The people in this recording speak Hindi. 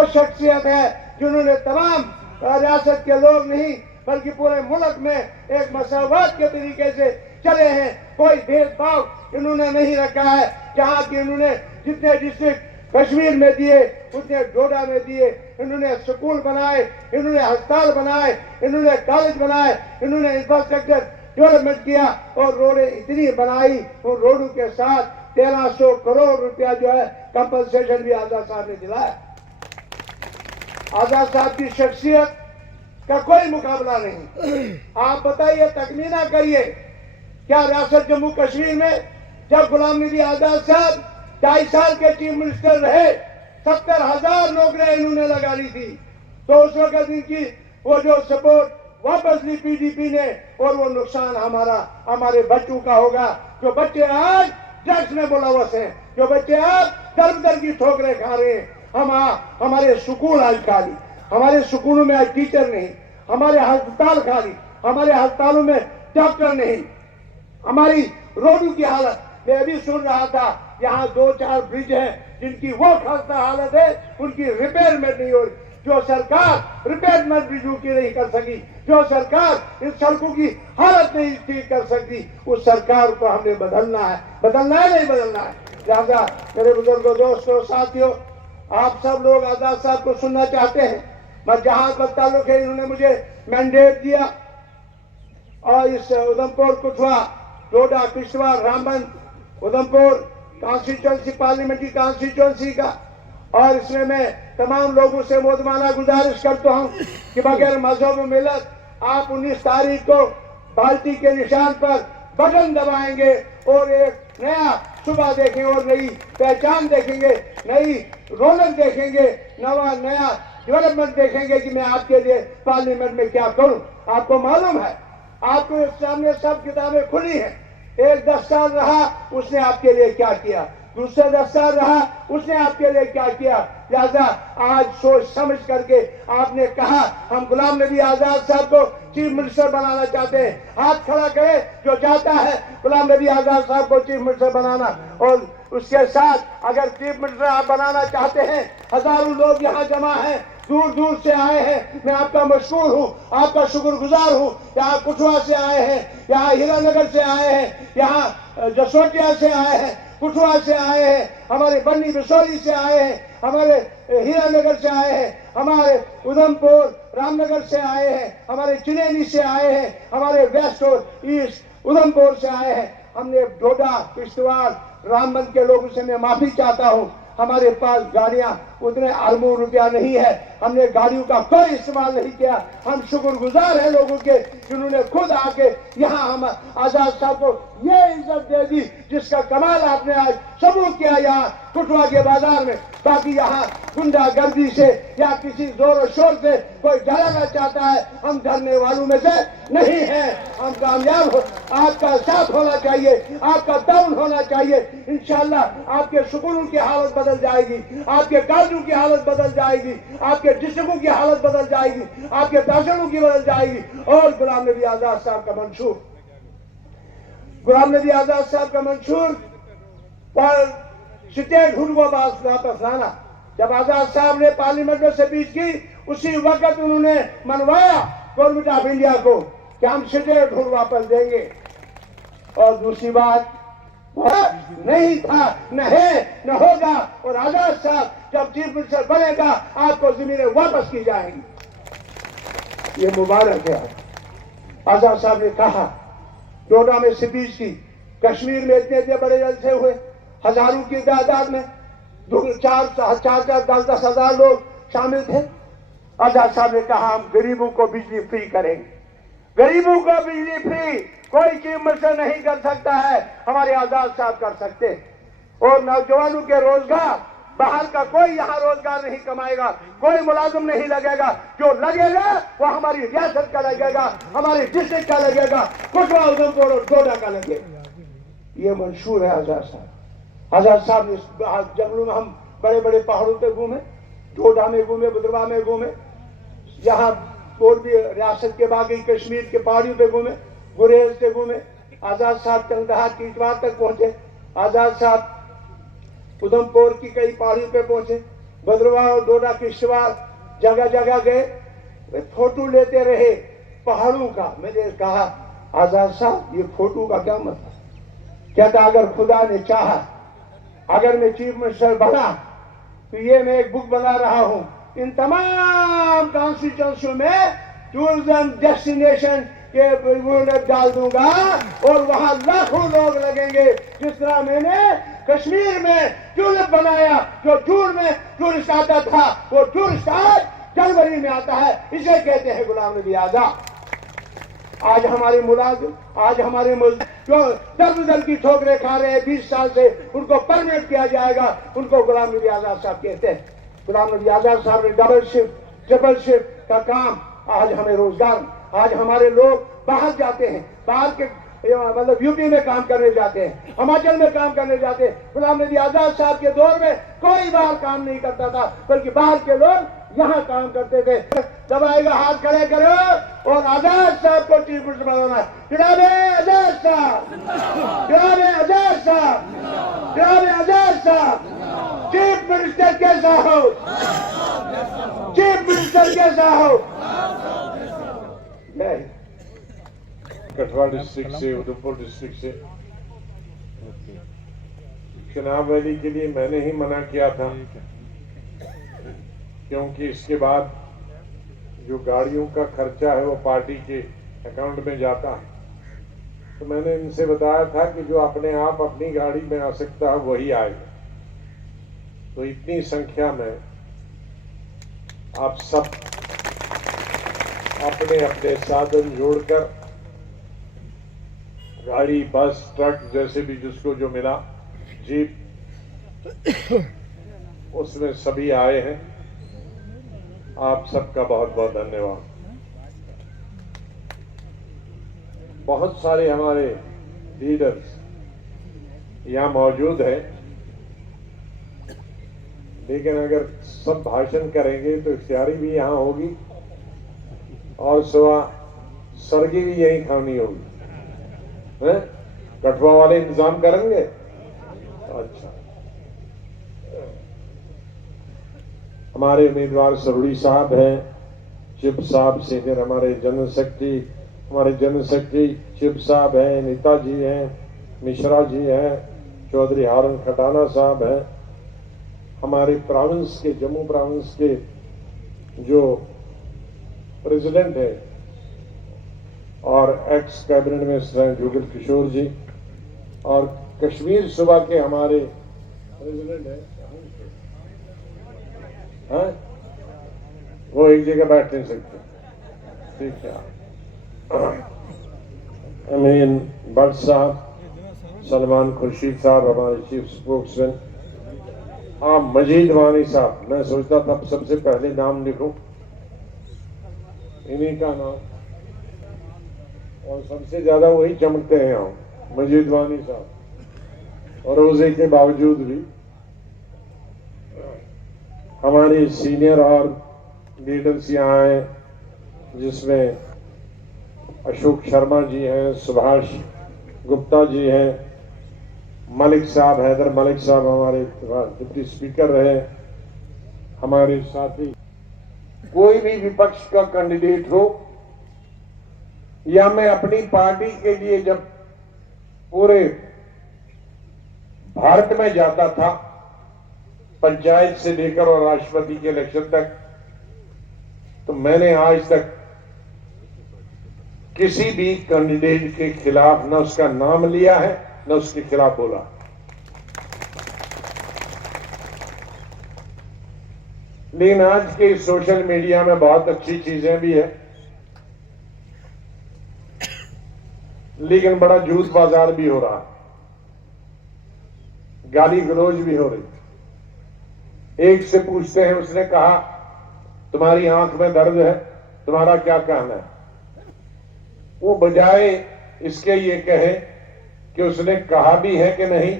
वो शख्सियत है जिन्होंने तमाम रियासत के लोग नहीं बल्कि पूरे मुल्क में एक मसावत के तरीके से चले हैं। कोई भेदभाव इन्होंने नहीं रखा है। जहाँ की इन्होंने जितने डिस्ट्रिक्ट कश्मीर में दिए उतने डोडा में दिए। इन्होंने स्कूल बनाए, इन्होंने अस्पताल बनाए, इन्होंने कॉलेज बनाए, इन्होंने इंफ्रास्ट्रक्चर डेवलपमेंट किया और रोडें इतनी बनाई। उन रोडों के साथ 1300 करोड़ रुपया जो है कंपनसेशन भी आजाद साहब ने दिलाया। आजाद साहब की शख्सियत का कोई मुकाबला नहीं। आप बताइए, तखमीना करिए, क्या रियासत जम्मू कश्मीर में जब गुलाम नबी आजाद साहब 2.5 साल के चीफ मिनिस्टर रहे 70,000 नौकरियां इन्होंने लगा ली थी, तो उस वक्त इनकी वो जो सपोर्ट वापस ली पीडीपी ने, और वो नुकसान हमारे बच्चों का होगा। जो बच्चे आज ड्रग्स में मुलव्वस हैं, जो बच्चे आज दर की ठोकरें खा रहे हैं। हमारे स्कूल आज खाली, हमारे स्कूलों में आज टीचर नहीं, हमारे अस्पताल खाली, हमारे अस्पतालों में डॉक्टर नहीं, हमारी रोडों की हालत। मैं अभी सुन रहा था यहाँ 2-4 ब्रिज हैं जिनकी वो खस्ता हालत है, उनकी रिपेयरमेंट नहीं हो रही। जो सरकार रिपेयरमेंट ब्रिजों की नहीं कर सकी, जो सरकार इन सड़कों की हालत नहीं ठीक कर सकती, उस सरकार को हमने बदलना है। बदलना है, नहीं बदलना है। लिहाजा मेरे बुजुर्गों, दोस्तों, साथियों, आप सब लोग आजाद साहब को सुनना चाहते हैं। मैं जहां तक ताल्लुक है, इन्होंने मुझे मैंडेट दिया और इस Udhampur, Kathua, Doda, Kishtwar, Ramban, Udhampur constituency, parliamentary constituency का, और इसमें मैं तमाम लोगों से मोदमाना गुजारिश करता हूं कि बगैर मजहब व मिलत आप 19 तारीख को बाल्टी के निशान पर बटन दबाएंगे और एक नया सुबह देखेंगे और नई पहचान देखेंगे, नई रौनक देखेंगे, नया डेवलपमेंट देखेंगे कि मैं आपके लिए पार्लियामेंट में क्या करूं। आपको मालूम है, आपके सामने सब किताबें खुली हैं। एक 10 साल रहा, उसने आपके लिए क्या किया, दूसरे 10 साल रहा, उसने आपके लिए क्या किया। लिहाजा आज सोच समझ करके आपने कहा हम गुलाम नबी आजाद साहब को चीफ मिनिस्टर बनाना चाहते हैं। हाथ खड़ा करे जो चाहता है गुलाम नबी आजाद साहब को चीफ मिनिस्टर बनाना। और उसके साथ अगर चीफ मिनिस्टर आप बनाना चाहते हैं, हजारों लोग यहाँ जमा हैं, दूर दूर से आए हैं। मैं आपका मशहूर हूँ, आपका शुक्रगुजार हूँ। यहाँ कठुआ से आए हैं, यहाँ हीरानगर से आए हैं, यहाँ जसोटिया से आए हैं, कठुआ से आए हैं, हमारे बन्नी बिसोली से आए हैं, हमारे हीरानगर से आए हैं, हमारे उधमपुर रामनगर से आए हैं, हमारे चिनेनी से आए हैं, हमारे वेस्ट और ईस्ट उधमपुर से आए हैं। हमने डोडा, किश्तवाड़, रामबन के लोगों से मैं माफी चाहता हूँ। हमारे पास गाड़ियां उतने अरबों रुपया नहीं है, हमने गाड़ियों का कोई इस्तेमाल नहीं किया। हम शुक्रगुजार हैं लोगों के जिन्होंने खुद आके यहाँ हम आजाद साहब को ये इज्जत दे दी जिसका कमाल आपने आज सबूत किया यहाँ कठुआ के बाजार में। बाकी यहाँ गुंडागर्दी से या किसी जोर और शोर से कोई डराना चाहता है, हम डरने वालों में से नहीं है। हम कामयाब हो, आपका साथ होना चाहिए, आपका डाउन होना चाहिए। इंशाल्लाह आपके सुकूनों की हालत बदल जाएगी, आपके कार्यों की हालत बदल जाएगी, आपके डिस्ट्रिक्टों की हालत बदल जाएगी, आपके तहसीलों की बदल जाएगी। और गुलाम नबी आजाद साहब का मंशूर, गुलाम नबी आजाद साहब का मंशूर पर स्टेट हुड को वापस लाना। जब आजाद साहब ने पार्लियामेंट में स्पीच की, उसी वक्त उन्होंने मनवाया गवर्नमेंट ऑफ इंडिया को कि हम स्टेट हुड वापस देंगे। और दूसरी बात, नहीं था, न है, न होगा। और आजाद साहब जब चीफ मिनिस्टर बनेगा, आपको जमीनें वापस की जाएंगी। ये मुबारक है। आजाद साहब ने कहा, डोडा में स्पीच की, कश्मीर में इतने बड़े जलसे हुए, हजारों की तादाद में 4-10 हजार लोग शामिल थे। आजाद साहब ने कहा हम गरीबों को बिजली फ्री करेंगे। गरीबों को बिजली फ्री कोई चीफ मिनिस्टर नहीं कर सकता है, हमारे आजाद साहब कर सकते। और नौजवानों के रोजगार, बाहर का कोई यहाँ रोजगार नहीं कमाएगा, कोई मुलाजिम नहीं लगेगा। जो लगेगा वो हमारी रियासत का लगेगा, हमारे डिस्ट्रिक्ट का लगेगा, कठुआ, उधमपुर और डोडा का लगेगा। ये मंशूर है आजाद साहब। आजाद साहब ने जंगलों में, हम बड़े बड़े पहाड़ों पे घूमे, डोडा में घूमे, बुदरवा में घूमे, यहाँ और भी रियासत के बाकी कश्मीर के पहाड़ियों पे घूमे, गुरेज पे घूमे। आजाद साहब कंधार की इतवार तक पहुंचे। आजाद साहब उधमपुर की कई पहाड़ियों पे पहुंचे। भद्रवाह और डोडा किश्तवाड़ जगह जगह गए, वे फोटो लेते रहे पहाड़ों का। मैंने कहा आजाद साहब ये फोटो का क्या मतलब? कहता अगर खुदा ने चाहा, अगर मैं चीफ मिनिस्टर बना तो ये मैं एक बुक बना रहा हूं, इन तमाम कॉन्स्टिट्यूंसियों में टूरिज्म डेस्टिनेशन के विवरण डाल दूंगा और वहां लाखों लोग लगेंगे। जिस तरह मैंने कश्मीर में ट्यूलिप बनाया, जो जून में टूरिस्ट आता था वो टूरिस्ट आज जनवरी में आता है। इसे कहते हैं गुलाम नबी आजाद। आज हमारे मुलाजिम, आज हमारे मुल्क जो दर दर की ठोकरें खा रहे हैं 20 साल से, उनको परमिट किया जाएगा, उनको गुलाम नबी आजाद साहब कहते हैं। गुलाम नबी आजाद साहब ने डबल शिफ्ट ट्रिपल शिफ्ट का काम, आज हमें रोजगार, आज हमारे लोग बाहर जाते हैं, बाहर के मतलब यूपी में काम करने जाते हैं, हिमाचल में काम करने जाते हैं। गुलाम नबी आजाद साहब के दौर में कोई बाहर काम नहीं करता था, बल्कि बाहर के लोग यहाँ काम करते थे। दबाएगा हाथ खड़े करो और आजाद साहब को चीफ मिनिस्टर बनाना। जनाब आजाद साहब, जनाब आजाद साहब, जनाब आजाद साहब, चीफ मिनिस्टर कैसा हो, चीफ मिनिस्टर कैसा हो। कठुआ डिस्ट्रिक्ट से, उधमपुर डिस्ट्रिक्ट से चुनाव रैली के लिए मैंने ही मना किया था, क्योंकि इसके बाद जो गाड़ियों का खर्चा है वो पार्टी के अकाउंट में जाता है। तो मैंने इनसे बताया था कि जो अपने आप अपनी गाड़ी में आ सकता है वही आएगा। तो इतनी संख्या में आप सब अपने अपने साधन जोड़कर, गाड़ी, बस, ट्रक, जैसे भी जिसको जो मिला, जीप, उसमें सभी आए हैं। आप सबका बहुत बहुत धन्यवाद। बहुत सारे हमारे लीडर्स यहाँ मौजूद हैं, लेकिन अगर सब भाषण करेंगे तो इफ्तारी भी यहाँ होगी और सुबह सरगी भी यहीं खानी होगी। कठुआ वाले इंतजाम करेंगे? अच्छा, हमारे उम्मीदवार सरूड़ी साहब हैं, चिप साहब सीनियर हमारे जनरल सेक्रेटरी चिप साहब हैं, नेताजी हैं, मिश्रा जी हैं, चौधरी हारून खटाना साहब हैं, हमारे प्रोविंस के, जम्मू प्रोविंस के जो प्रेसिडेंट है और x cabinet minister Jugal Kishore जी, और कश्मीर सूबा के हमारे प्रेसिडेंट है, वो एक जगह बैठ नहीं सकते, ठीक है। अमीन भट्ट साहब, सलमान खुर्शीद साहब हमारे चीफ स्पोक्समैन, मजीद वानी साहब। मैं सोचता था सबसे पहले नाम लिखूं, इन्हीं का नाम, और सबसे ज्यादा वही चमकते हैं यहाँ, मजीद वानी साहब। और रोजे के बावजूद भी हमारे सीनियर और लीडर्स यहाँ आए, जिसमें अशोक शर्मा जी हैं, सुभाष गुप्ता जी हैं, मलिक साहब, हैदर मलिक साहब हमारे डिप्टी स्पीकर रहे, हमारे साथी। कोई भी विपक्ष का कैंडिडेट हो या मैं अपनी पार्टी के लिए जब पूरे भारत में जाता था, पंचायत से लेकर और राष्ट्रपति के इलेक्शन तक, तो मैंने आज तक किसी भी कैंडिडेट के खिलाफ न उसका नाम लिया है न उसके खिलाफ बोला। लेकिन आज के सोशल मीडिया में बहुत अच्छी चीजें भी है, लेकिन बड़ा झूठ बाजार भी हो रहा है, गाली गलौज भी हो रही। एक से पूछते हैं, उसने कहा तुम्हारी आंख में दर्द है, तुम्हारा क्या कहना है? वो बजाय इसके ये कहे कि उसने कहा भी है कि नहीं,